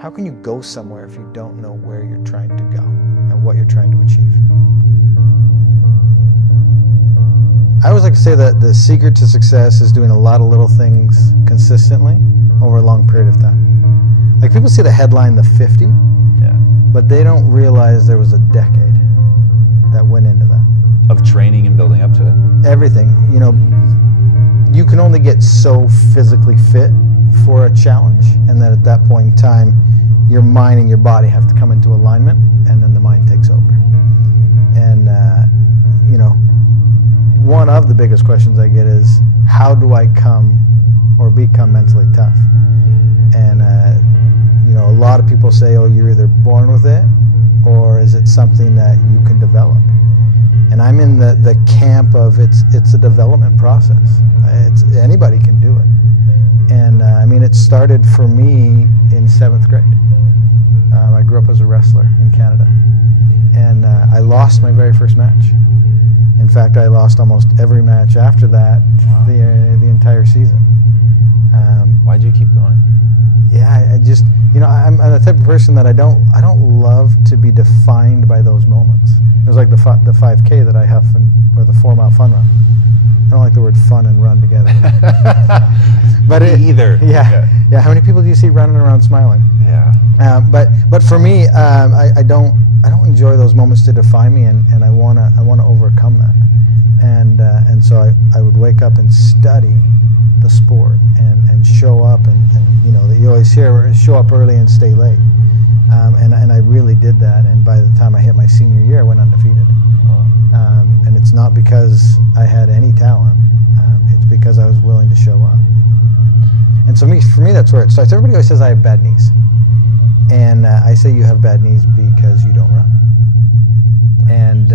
How can you go somewhere if you don't know where you're trying to go and what you're trying to achieve? I always like to say that the secret to success is doing a lot of little things consistently over a long period of time. Like, people see the headline, the 50, but they don't realize there was a decade that went into that. Of training and building up to it? Everything. You know, you can only get so physically fit for a challenge, and then at that point in time, your mind and your body have to come into alignment, and then the mind takes over. And, you know, one of the biggest questions I get is, how do I come or become mentally tough? And, you know, a lot of people say, oh, you're either born with it, or is it something that you can develop? And I'm in the camp of it's a development process. Anybody can do it. And I mean, it started for me in 7th grade. I grew up as a wrestler in Canada, and I lost my very first match. In fact, I lost almost every match after that. Wow. the entire season. Why'd you keep going? Yeah, I just, you know, I'm the type of person that I don't love to be defined by those moments. It was like the 5K that I have, or the 4-mile fun run. I don't like the word fun and run together. But either. Yeah. How many people do you see running around smiling? Yeah. But for me, I don't enjoy those moments to define me, and I wanna overcome that. And so I would wake up and study the sport and show up, and you know, you always hear show up early and stay late. And I really did that, and by the time I hit my senior year, I went undefeated. And it's not because I had any talent, it's because I was willing to show up. And so for me, that's where it starts. Everybody always says I have bad knees. And I say you have bad knees because you don't run. And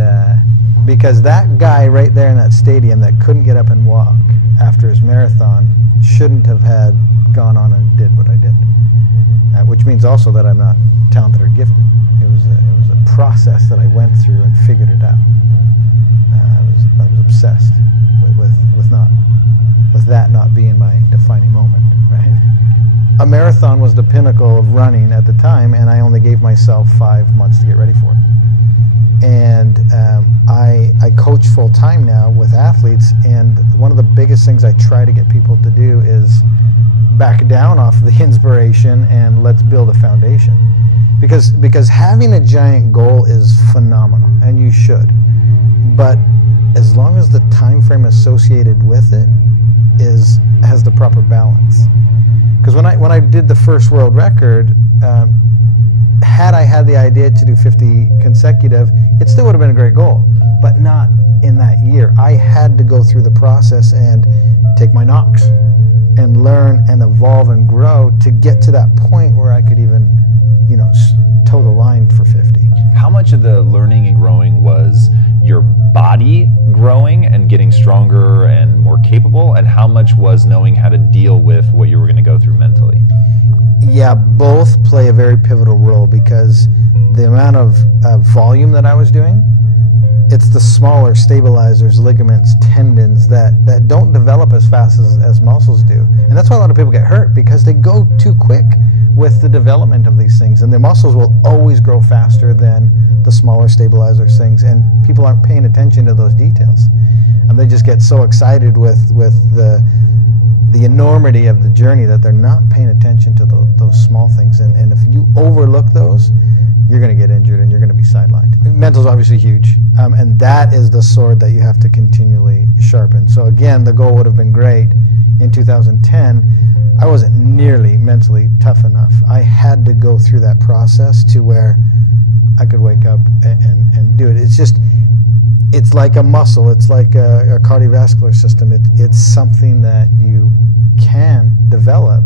because that guy right there in that stadium that couldn't get up and walk after his marathon shouldn't have had gone on and did what I did. Which means also that I'm not talented or gifted. It was a process that I went through and figured it out. I was obsessed with that not being my defining moment, right? A marathon was the pinnacle of running at the time, and I only gave myself 5 months to get ready for it. And I coach full time now with athletes, and one of the biggest things I try to get people to do is back down off the inspiration and let's build a foundation. Because having a giant goal is phenomenal, and you should. But as long as the time frame associated with it has the proper balance. Because when I did the first world record, had I had the idea to do 50 consecutive, it still would have been a great goal, but not in that year. I had to go through the process and take my knocks and learn and evolve and grow to get to that point where I could even, you know, toe the line for 50. How much of the learning and growing was your body growing and getting stronger and more capable, and how much was knowing how to deal with what you were going to go through mentally? Yeah, both play a very pivotal role, because the amount of volume that I was doing, it's the smaller stabilizers, ligaments, tendons that don't develop as fast as muscles do. And that's why a lot of people get hurt, because they go too quick with the development of these things. And the muscles will always grow faster than the smaller stabilizer things. And people aren't paying attention to those details. And they just get so excited with the enormity of the journey that they're not paying attention to those small things. And if you overlook those, you're going to get injured and you're going to be sidelined. Mental's obviously huge, and that is the sword that you have to continually sharpen. So again, the goal would have been great in 2010. I wasn't nearly mentally tough enough. I had to go through that process to where I could wake up and do it. It's like a muscle. It's like a cardiovascular system. It's something that you can develop,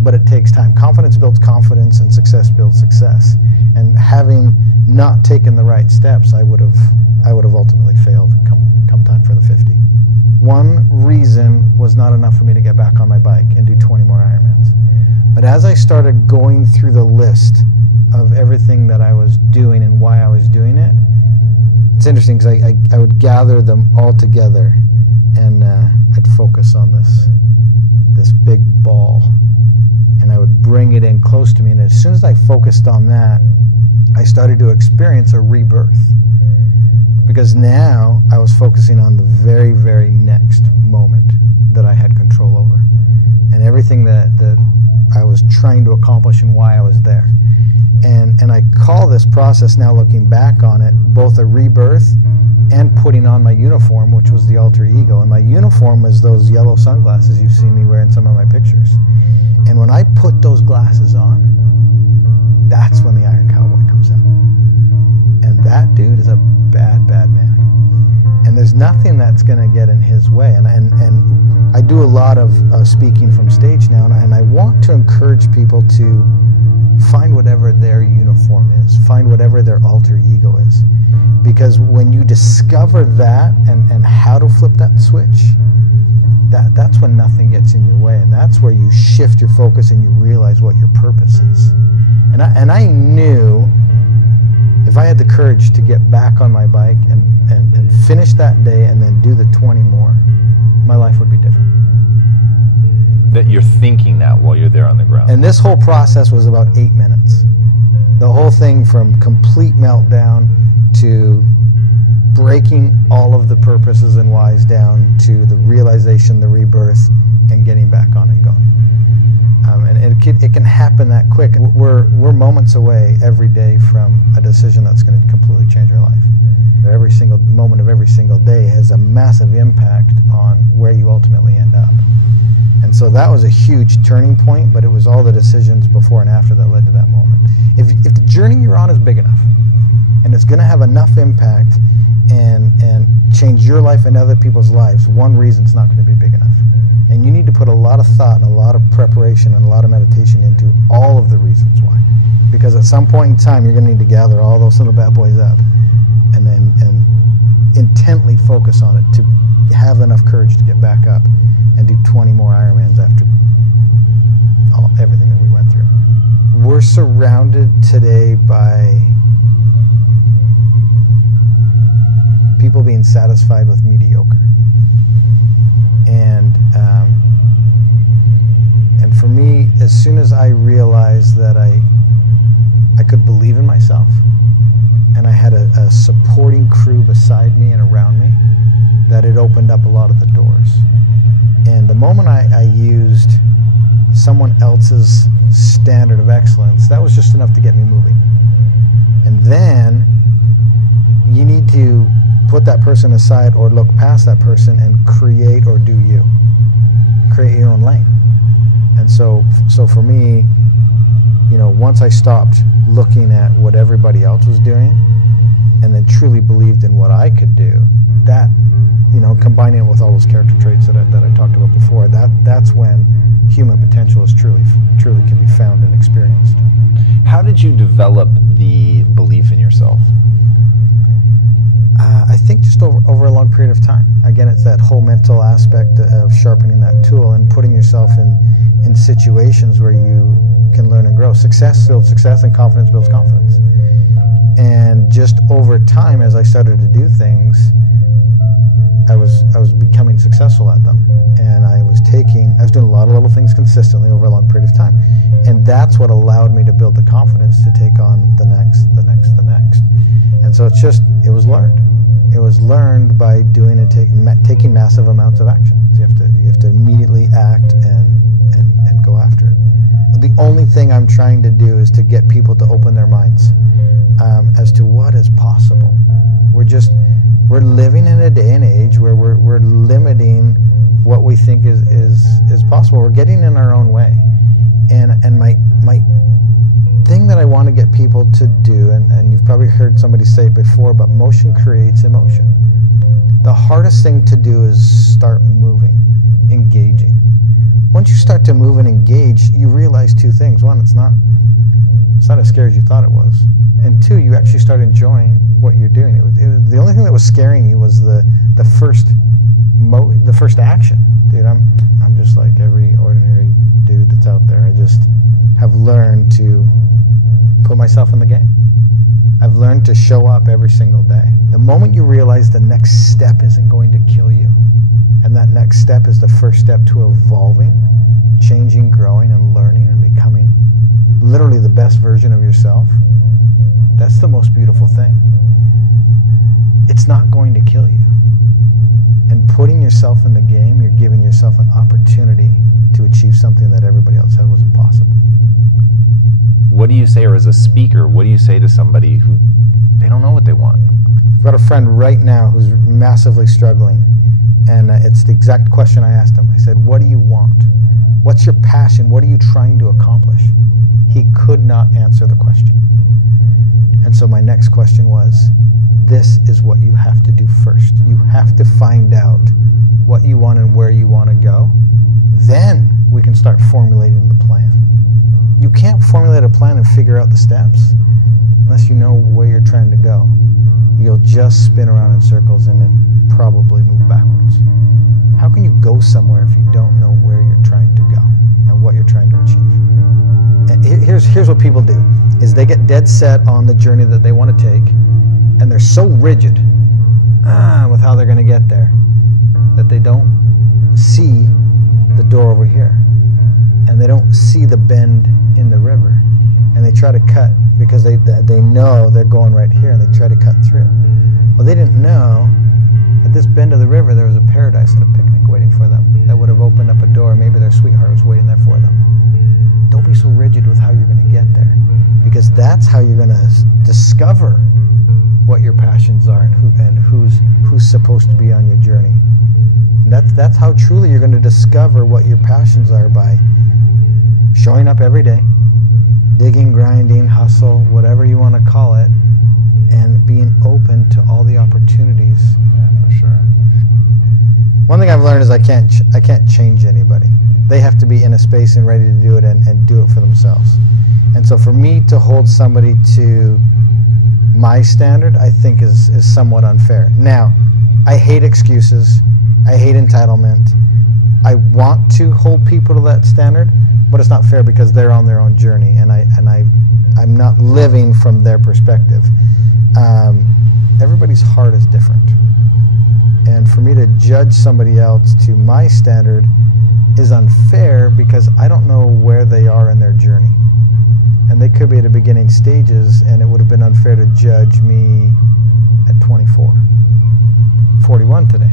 but it takes time. Confidence builds confidence, and success builds success. And having not taken the right steps, I would have ultimately failed come time for the 50. One reason was not enough for me to get back on my bike and do 20 more Ironmans. But as I started going through the list of everything that I was doing and why I was doing it, it's interesting because I would gather them all together, and I'd focus on this big ball, and I would bring it in close to me. And as soon as I focused on that, I started to experience a rebirth, because now I was focusing on the very, very next moment that I had control over, and everything that I was trying to accomplish and why I was there. And I call this process, now looking back on it, both a rebirth and putting on my uniform, which was the alter ego. And my uniform was those yellow sunglasses you've seen me wear in some of my pictures. And when I put those glasses on, that's when the Iron Cowboy comes out. And that dude is a bad, bad man. And there's nothing that's going to get in his way. And I do a lot of speaking from stage now, and I want to encourage people to find whatever their uniform is, find whatever their alter ego is. Because when you discover that and how to flip that switch, that's when nothing gets in your way, and that's where you shift your focus and you realize what your purpose is. And I knew if I had the courage to get back on my bike and finish that day and then do the 20 more, my life would be different. That you're thinking that while you're there on the ground. And this whole process was about 8 minutes. The whole thing from complete meltdown to breaking all of the purposes and whys down to the realization, the rebirth, and getting back on and going. And it can happen that quick. We're moments away every day from a decision that's going to completely change our life. Every single moment of every single day has a massive impact on where you ultimately end up. And so that was a huge turning point, but it was all the decisions before and after that led to that moment. If the journey you're on is big enough, and it's going to have enough impact and change your life and other people's lives, one reason's not going to be big enough. And you need to put a lot of thought and a lot of preparation and a lot of meditation into all of the reasons why. Because at some point in time, you're going to need to gather all those little bad boys up and intently focus on it to have enough courage to get back up and do 20 more Ironmans after everything that we went through. We're surrounded today by people being satisfied with mediocre. And for me, as soon as I realized that I could believe in myself, and I had a supporting crew beside me and around me, that it opened up a lot of the doors. And the moment I used someone else's standard of excellence, that was just enough to get me moving. And then you need to put that person aside or look past that person and create or do you. Create your own lane. And so for me, once I stopped looking at what everybody else was doing and then truly believed in what I could do, that, combining it with all those character traits that I talked about before, that's when human potential is truly can be found and experienced. How did you develop the belief in yourself? I think just over a long period of time. Again, it's that whole mental aspect of sharpening that tool and putting yourself in situations where you can learn and grow. Success builds success and confidence builds confidence. And just over time, as I started to do things, I was becoming successful at them. And I was doing a lot of little things consistently over a long period of time. And that's what allowed me to build the confidence to take on the next. And so it was learned. It was learned by doing and taking massive amounts of action. You have to immediately act and go after it. The only thing I'm trying to do is to get people to open their minds as to what is possible. We're living in a day and age where we're limiting what we think is possible. We're getting in our own way. And my thing that I want to get people to do, and you've probably heard somebody say it before, but motion creates emotion. The hardest thing to do is start moving, engaging. Once you start to move and engage, you realize two things. One, it's not as scary as you thought it was. And two, you actually start enjoying what you're doing. The only thing that was scaring you was the first action. Dude, I'm just like every ordinary dude that's out there. I just have learned to put myself in the game. I've learned to show up every single day. The moment you realize the next step isn't going to kill you, and that next step is the first step to evolving, changing, growing, and learning and becoming literally the best version of yourself, that's the most beautiful thing. It's not going to kill you. And putting yourself in the game, you're giving yourself an opportunity to achieve something that everybody else said was impossible. What do you say, or as a speaker, what do you say to somebody who they don't know what they want? I've got a friend right now who's massively struggling, and it's the exact question I asked him. I said, what do you want? What's your passion? What are you trying to accomplish? He could not answer the question. And so my next question was, this is what you have to do first. You have to find out what you want and where you want to go. Then we can start formulating the plan. You can't formulate a plan and figure out the steps unless you know where you're trying to go. You'll just spin around in circles and then probably move backwards. How can you go somewhere if you don't know where you're trying to go and what you're trying to achieve? And here's what people do, is they get dead set on the journey that they want to take, and they're so rigid with how they're going to get there that they don't see the door over here, and they don't see the bend in the river, and they try to cut because they know they're going right here, and they try to cut through. Well, they didn't know at this bend of the river there was a paradise and a picnic waiting for them that would have opened up a door. Maybe their sweetheart was waiting there for them. Don't be so rigid with how you're going to get there, because that's how you're going to discover what your passions are and who's supposed to be on your journey. And that's how truly you're going to discover what your passions are, by showing up every day, digging, grinding, hustle, whatever you want to call it, and being open to all the opportunities. Yeah, for sure. One thing I've learned is I can't change anybody. They have to be in a space and ready to do it and do it for themselves. And so for me to hold somebody to my standard, I think is somewhat unfair. Now, I hate excuses. I hate entitlement. I want to hold people to that standard, but it's not fair because they're on their own journey, and I'm not living from their perspective. Everybody's heart is different. And for me to judge somebody else to my standard is unfair because I don't know where they are in their journey. And they could be at the beginning stages, and it would have been unfair to judge me at 24. 41 today.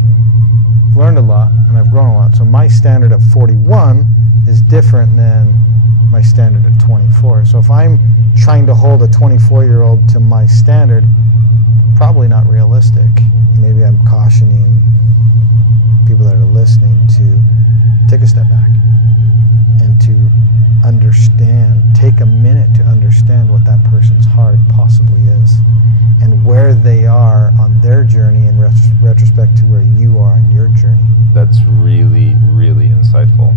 I've learned a lot, and I've grown a lot. So my standard at 41 is different than my standard at 24. So if I'm trying to hold a 24-year-old to my standard, probably not realistic. Maybe I'm cautioning people that are listening to take a step back and to understand, take a minute to understand what that person's heart possibly is and where they are on their journey in retrospect to where you are on your journey. That's really, really insightful.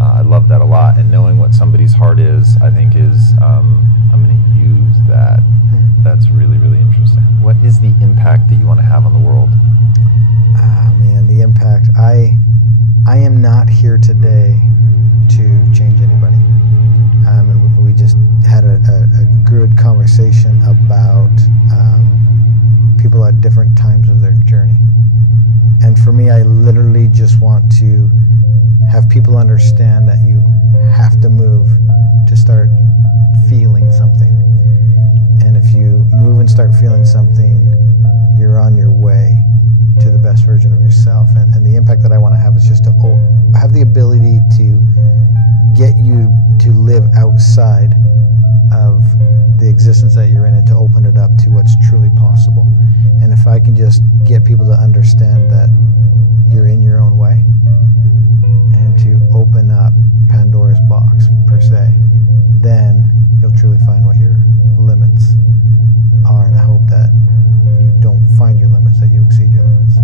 I love that a lot. And knowing what somebody's heart is, I think is, I'm going to use that. That's really, really interesting. What is the impact that you want to have on the world? Man, the impact. I am not here today to change anybody. And we just had a good conversation about people at different times of their journey. And for me, I literally just want to have people understand that you have to move to start feeling something. And if you move and start feeling something, you're on your way to the best version of yourself. And the impact that I want to have is just to have the ability to get you to live outside of the existence that you're in and to open it up to what's truly possible. And if I can just get people to understand that you're in your own way and to open up Pandora's box, per se, then you'll truly find what your limits are. And I hope that you don't find your limits, that you exceed your limits.